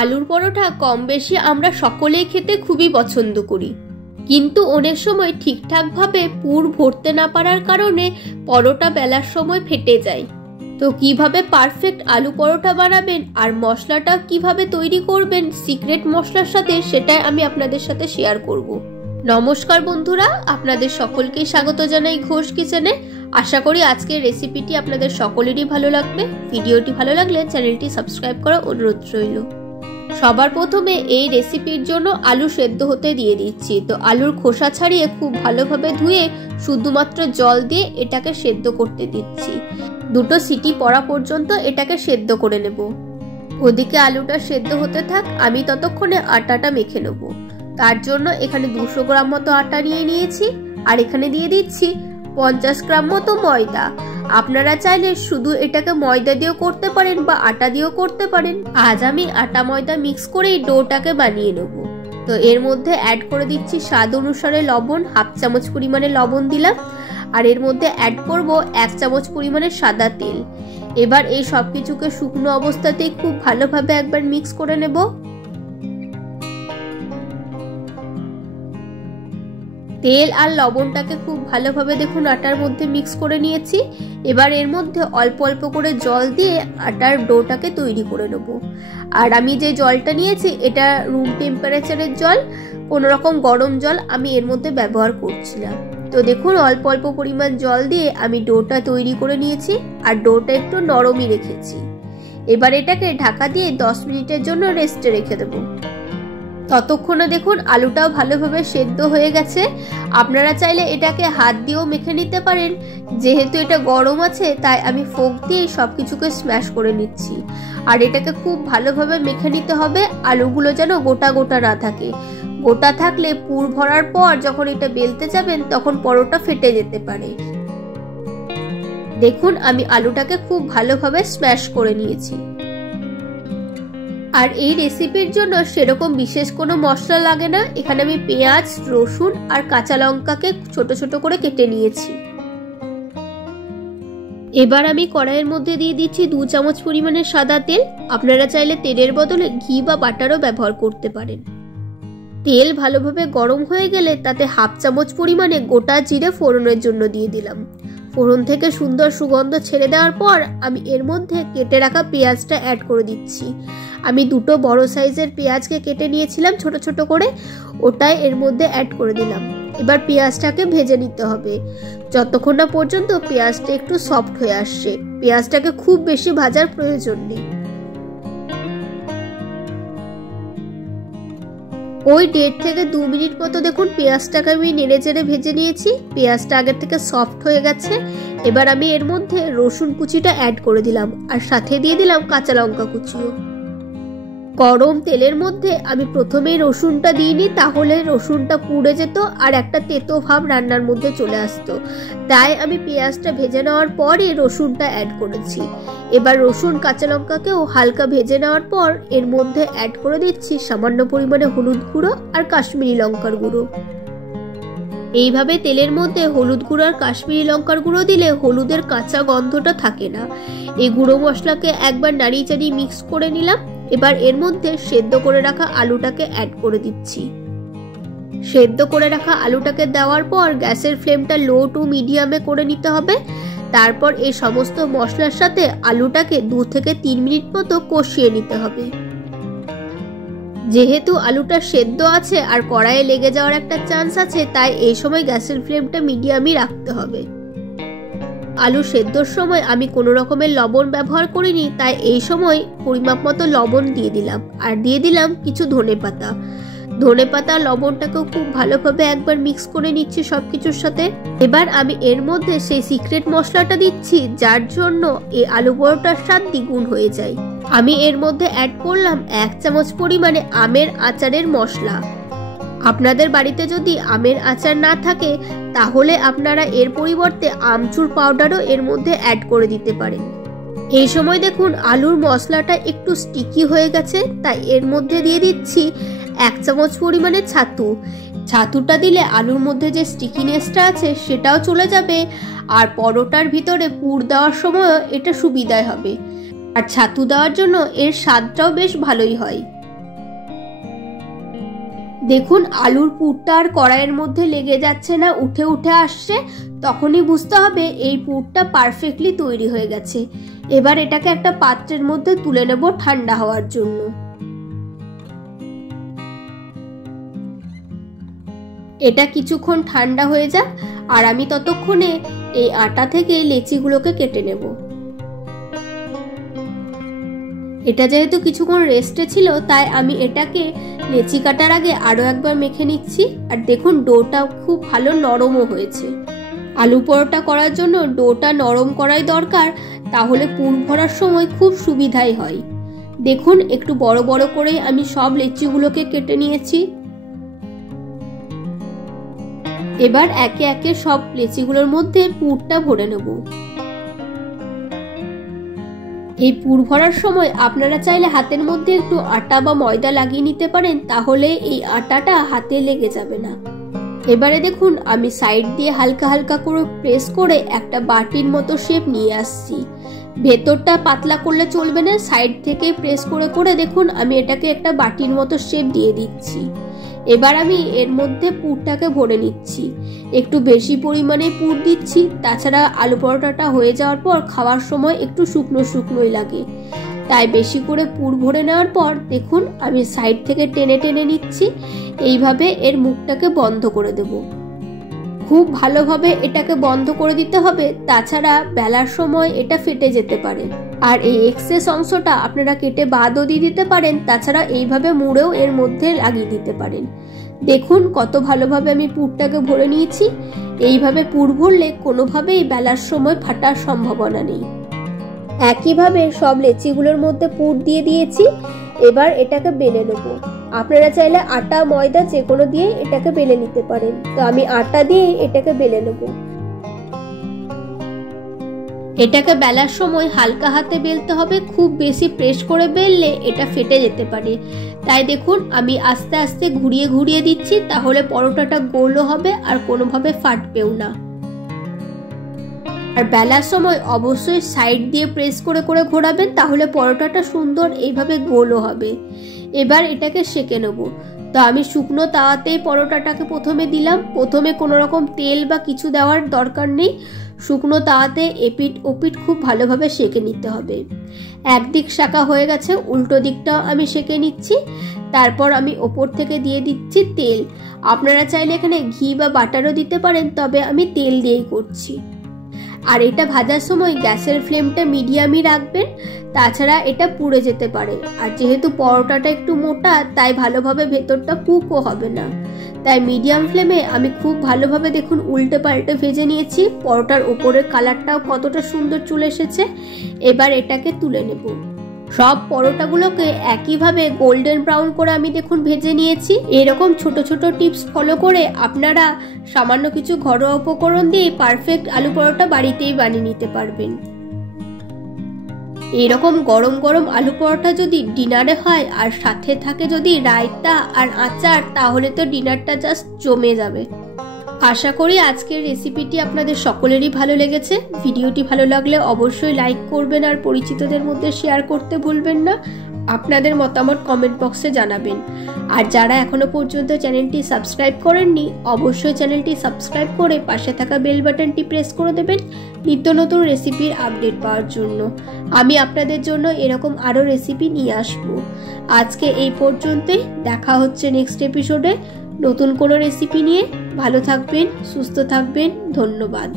আলুর পরোটা কম বেশি আমরা সকলেই খেতে খুবই পছন্দ করি, কিন্তু অনেক সময় ঠিকঠাকভাবে পুর ভরতে না পারার কারণে পরোটা বেলার সময় ফেটে যায়। তো কিভাবে পারফেক্ট আলু পরোটা বানাবেন আর মশলাটা কিভাবে তৈরি করবেন সিক্রেট মশলার সাথে, সেটাই আমি আপনাদের সাথে শেয়ার করব। নমস্কার বন্ধুরা, আপনাদের সকলকে স্বাগত জানাই ঘোষ কিচেনে। আশা করি আজকের রেসিপিটি আপনাদের সকলেরই ভালো লাগবে। ভিডিওটি ভালো লাগলে চ্যানেলটি সাবস্ক্রাইব করার অনুরোধ রইল। সবার প্রথমে এই রেসিপির জন্য আলু সেদ্ধ হতে দিয়ে দিচ্ছি। তো আলুর খোসা ছাড়িয়ে খুব ভালোভাবে ধুয়ে শুধুমাত্র জল দিয়ে এটাকে সেদ্ধ করতে দিচ্ছি। দুটো সিটি পড়া পর্যন্ত এটাকে সেদ্ধ করে নেব। ওদিকে আলুটা সেদ্ধ হতে থাক, আমি ততক্ষণে আটাটা মেখে নেব। তার জন্য এখানে 200 গ্রাম মতো আটা নিয়ে নিয়েছি, আর এখানে দিয়ে দিচ্ছি 50 গ্রাম মতো ময়দা। আপনারা চাইলে শুধু এটাকে ময়দা দিয়েও করতে পারেন বা আটা দিয়েও করতে পারেন। আজ আমি আটা ময়দা মিক্স করেই ডোটাকে বানিয়ে নেব। তো এর মধ্যে অ্যাড করে দিচ্ছি স্বাদ অনুসারে লবণ, 1/2 চামচ পরিমাণে লবণ দিলাম, আর এর মধ্যে অ্যাড করব 1 চামচ পরিমাণে সাদা তেল। এবার এই সব কিছুকে শুকনো অবস্থাতেই খুব ভালোভাবে একবার মিক্স করে নেব। তেল আর লবণটাকে খুব ভালোভাবে দেখুন আটার মধ্যে মিক্স করে নিয়েছি। এবার এর মধ্যে অল্প অল্প করে জল দিয়ে আটার ডোটাকে তৈরি করে নেব। আর আমি যে জলটা নিয়েছি এটা রুম টেম্পারেচারের জল, কোনো রকম গরম জল আমি এর মধ্যে ব্যবহার করছিলাম। তো দেখুন অল্প অল্প পরিমাণ জল দিয়ে আমি ডোটা তৈরি করে নিয়েছি, আর ডোটা একটু নরমই রেখেছি। এবার এটাকে ঢাকা দিয়ে 10 মিনিটের জন্য রেস্টে রেখে দেবো। ততক্ষণে দেখুন আলুটাও ভালোভাবে সেদ্ধ হয়ে গেছে। আপনারা চাইলে এটাকে হাত দিয়েও মেখে নিতে পারেন। যেহেতু এটা গরম আছে তাই আমি ফোক দিয়ে সব কিছুকে স্ম্যাশ করে নিচ্ছি। আর এটাকে খুব ভালোভাবে মেখে নিতে হবে, আলুগুলো যেন গোটা গোটা না থাকে। গোটা থাকলে পুর ভরার পর যখন এটা বেলতে যাবেন তখন পরোটা ফেটে যেতে পারে। দেখুন আমি আলুটাকে খুব ভালোভাবে স্ম্যাশ করে নিয়েছি। আর এই রেসিপির জন্য সেরকম বিশেষ কোনো মশলা লাগে না। এখানে আমি পেঁয়াজ, রসুন আর কাঁচা লঙ্কাকে ছোট ছোট করে কেটে নিয়েছি। এবার আমি কড়াইয়ের মধ্যে দিয়ে দিচ্ছি 2 চামচ পরিমাণে সাদা তেল। আপনারা চাইলে তেলের বদলে ঘি বা বাটারও ব্যবহার করতে পারেন। তেল ভালোভাবে গরম হয়ে গেলে তাতে 1/2 চামচ পরিমাণে গোটা জিরে ফোড়নের জন্য দিয়ে দিলাম। ফোড়ন থেকে সুন্দর সুগন্ধ ছেড়ে দেওয়ার পর আমি এর মধ্যে কেটে রাখা পেঁয়াজটা অ্যাড করে দিচ্ছি। আমি 2টো বড় সাইজের পেঁয়াজকে কেটে নিয়েছিলাম ছোট ছোট করে, ওটাই এর মধ্যে অ্যাড করে দিলাম। এবার পেঁয়াজটাকে ভেজে নিতে হবে যতক্ষণ না পর্যন্ত পেঁয়াজটা একটু সফট হয়ে আসছে। পেঁয়াজটাকে খুব বেশি ভাজার প্রয়োজন নেই। ওই 1.5 থেকে 2 মিনিট মতো দেখুন পেঁয়াজটাকে আমি নেড়ে চেড়ে ভেজে নিয়েছি। পেঁয়াজটা আগের থেকে সফট হয়ে গেছে। এবার আমি এর মধ্যে রসুন কুচিটা অ্যাড করে দিলাম, আর সাথে দিয়ে দিলাম কাঁচা লঙ্কা কুচিও। গরম তেলের মধ্যে আমি প্রথমেই রসুনটা দিইনি, তাহলে রসুনটা পুড়ে যেত আর একটা তেতো ভাব রান্নার মধ্যে চলে আসতো। তাই আমি পেঁয়াজটা ভেজে নেওয়ার পরই রসুনটা অ্যাড করেছি। এবার রসুন কাঁচা লঙ্কাকেও হালকা ভেজে নেওয়ার পর এর মধ্যে অ্যাড করে দিচ্ছি সামান্য পরিমাণে হলুদ গুঁড়ো আর কাশ্মীরি লঙ্কার গুঁড়ো। এইভাবে তেলের মধ্যে হলুদ গুঁড়ো আর কাশ্মীরি লঙ্কার গুঁড়ো দিলে হলুদের কাঁচা গন্ধটা থাকে না। এই গুঁড়ো মশলাকে একবার নাড়িয়ে চাড়িয়ে মিক্স করে নিলাম। এবার এর মধ্যে সেদ্ধ করে রাখা আলুটাকে অ্যাড করে দিচ্ছি। সেদ্ধ করে রাখা আলুটাকে দেওয়ার পর গ্যাসের ফ্লেমটা লো টু মিডিয়ামে করে নিতে হবে। তারপর এই সমস্ত মশলার সাথে আলুটাকে 2 থেকে 3 মিনিট মতো কষিয়ে নিতে হবে। যেহেতু আলুটা সেদ্ধ আছে আর কড়াইয়ে লেগে যাওয়ার একটা চান্স আছে, তাই এই সময় গ্যাসের ফ্লেমটা মিডিয়ামই রাখতে হবে। আলু সেদ্ধর সময় আমি কোনো রকমের লবণ ব্যবহার করিনি, তাই এই সময় পরিমাপ মতো লবণ দিয়ে দিলাম, আর দিয়ে দিলাম কিছু ধনেপাতা। ধনেপাতা লবণটাকেও খুব ভালোভাবে একবার মিক্স করে নিচ্ছি সবকিছুর সাথে। এবার আমি এর মধ্যে সেই সিক্রেট মশলাটা দিচ্ছি, যার জন্য এই আলু পরোটার স্বাদ দ্বিগুণ হয়ে যায়। আমি এর মধ্যে অ্যাড করলাম 1 চামচ পরিমাণে আমের আচারের মশলা। আপনাদের বাড়িতে যদি আমের আচার না থাকে তাহলে আপনারা এর পরিবর্তে আমচুর পাউডারও এর মধ্যে অ্যাড করে দিতে পারেন। এই সময় দেখুন আলুর মশলাটা একটু স্টিকি হয়ে গেছে, তাই এর মধ্যে দিয়ে দিচ্ছি 1 চামচ পরিমাণে ছাতু। ছাতুটা দিলে আলুর মধ্যে যে স্টিকিনেসটা আছে সেটাও চলে যাবে, আর পরোটার ভিতরে পুর দেওয়ার সময়ও এটা সুবিধায় হবে। আর ছাতু দেওয়ার জন্য এর স্বাদটাও বেশ ভালোই হয়। দেখুন আলুর পুরটা আর কড়াইয়ের মধ্যে লেগে যাচ্ছে না, উঠে উঠে আসছে। তখনই বুঝতে হবে এই পুরটা পারফেক্টলি তৈরি হয়ে গেছে। এবার এটাকে একটা পাত্রের মধ্যে তুলে নেব ঠান্ডা হওয়ার জন্য। এটা কিছুক্ষণ ঠান্ডা হয়ে যাক, আর আমি ততক্ষণে এই আটা থেকে লেচিগুলোকে কেটে নেব। এটা যেহেতু কিছুক্ষণ রেস্টে ছিল, তাই আমি এটাকে লেচি কাটার আগে আরো একবার মেখে নিচ্ছি। আর দেখুন ডোটা খুব ভালো নরমও হয়েছে। আলু পরোটা করার জন্য ডোটা নরম করাই দরকার, তাহলে পুর ভরার সময় খুব সুবিধাই হয়। দেখুন একটু বড় বড় করে আমি সব লেচিগুলোকে কেটে নিয়েছি। এবার একে একে সব লেচিগুলোর মধ্যে পুরটা ভরে নেব। এই পুর ভরার সময় আপনারা চাইলে হাতের মধ্যে একটু আটা বা ময়দা লাগিয়ে নিতে পারেন, তাহলে এই আটাটা হাতে লেগে যাবে না। এবারে দেখুন আমি সাইড দিয়ে হালকা হালকা করে প্রেস করে একটা বাটির মতো শেপ নিয়ে আসছি। ভেতরটা পাতলা করলে চলবে না, সাইড থেকে প্রেস করে করে দেখুন আমি এটাকে একটা বাটির মতো শেপ দিয়ে দিচ্ছি। এবার আমি এর মধ্যে পুরটাকে ভরে নিচ্ছি। একটু বেশি পরিমাণে পুর দিচ্ছি, তাছাড়া আলু পরোটাটা হয়ে যাওয়ার পর খাওয়ার সময় একটু শুকনো শুকনোই লাগে, তাই বেশি করে পুর ভরে নেওয়ার পর দেখুন আমি সাইড থেকে টেনে টেনে নিচ্ছি। এইভাবে এর মুখটাকে বন্ধ করে দেব। খুব ভালোভাবে এটাকে বন্ধ করে দিতে হবে, তাছাড়া বেলার সময় এটা ফেটে যেতে পারে। আর এই এক্সেস অংশটা আপনারা কেটে বাদও দিয়ে দিতে পারেন, তাছাড়া এইভাবে মুড়েও এর মধ্যে লাগিয়ে দিতে পারেন। দেখুন কত ভালোভাবে আমি পুরটাকে ভরে নিয়েছি। এইভাবে পুর ভরলে কোনোভাবেই বেলার সময় ফাটার সম্ভাবনা নেই। একইভাবে সব লেচিগুলোর মধ্যে পুর দিয়ে দিয়েছি। এবার এটাকে বেলে নেব। আপনারা চাইলে আটা ময়দা যে কোনো দিয়ে এটাকে বেলে নিতে পারেন, তো আমি আটা দিয়ে এটাকে বেলে নেব। এটাকে বেলার সময় হালকা হাতে বেলতে হবে, খুব বেশি প্রেস করে বেললে এটা ফেটে যেতে পারে। তাই দেখুন আমি আস্তে আস্তে ঘুরিয়ে ঘুরিয়ে দিচ্ছি, তাহলে পরোটাটা গোলও হবে আর কোনোভাবে ফাটবেও না। আর বেলার সময় অবশ্যই সাইড দিয়ে প্রেস করে করে ঘোরাবেন, তাহলে পরোটাটা সুন্দর এইভাবে গোলও হবে। এবার এটাকে সেঁকে নেব। তো আমি শুকনো তাওয়াতেই পরোটাটাকে প্রথমে দিলাম। প্রথমে কোনো রকম তেল বা কিছু দেওয়ার দরকার নেই, শুকনো তাওয়াতে এপিট ওপিট খুব ভালোভাবে সেঁকে নিতে হবে। একদিক সেঁকা হয়ে গেছে, উল্টো দিকটাও আমি সেঁকে নিচ্ছি। তারপর আমি ওপর থেকে দিয়ে দিচ্ছি তেল। আপনারা চাইলে এখানে ঘি বা বাটারও দিতে পারেন, তবে আমি তেল দিয়েই করছি। আর এটা ভাজার সময় গ্যাসের ফ্লেমটা মিডিয়ামই রাখবেন, তাছাড়া এটা পুড়ে যেতে পারে। আর যেহেতু পরোটাটা একটু মোটা, তাই ভালোভাবে ভেতরটা কুকও হবে না। তাই মিডিয়াম ফ্লেমে আমি খুব ভালোভাবে দেখুন উল্টে পাল্টে ভেজে নিয়েছি। পরোটার উপরের কালারটাও কতটা সুন্দর চলে এসেছে। এবার এটাকে তুলে নেব। সব পরোটাগুলোকে একইভাবে গোল্ডেন ব্রাউন করে আমি দেখুন ভেজে নিয়েছি। এরকম ছোট ছোট টিপস ফলো করে আপনারা সামান্য কিছু ঘরোয়া উপকরণ দিয়ে পারফেক্ট আলু পরোটা বাড়িতেই বানিয়ে নিতে পারবেন। এরকম গরম গরম আলু পরোটা যদি ডিনারে হয় আর সাথে থাকে যদি রায়তা আর আচার, তাহলে তো ডিনারটা জাস্ট জমে যাবে। আশা করি আজকের রেসিপিটি আপনাদের সকলেরই ভালো লেগেছে। ভিডিওটি ভালো লাগলে অবশ্যই লাইক করবেন আর পরিচিতদের মধ্যে শেয়ার করতে ভুলবেন না। আপনাদের মতামত কমেন্ট বক্সে জানাবেন। আর যারা এখনো পর্যন্ত চ্যানেলটি সাবস্ক্রাইব করেননি, অবশ্যই চ্যানেলটি সাবস্ক্রাইব করে পাশে থাকা বেল বাটনটি প্রেস করে দেবেন নিত্য নতুন রেসিপির আপডেট পাওয়ার জন্য। আমি আপনাদের জন্য এরকম আরও রেসিপি নিয়ে আসবো। আজকে এই পর্যন্তই, দেখা হচ্ছে নেক্সট এপিসোডে নতুন কোনো রেসিপি নিয়ে। ভালো থাকবেন, সুস্থ থাকবেন, ধন্যবাদ।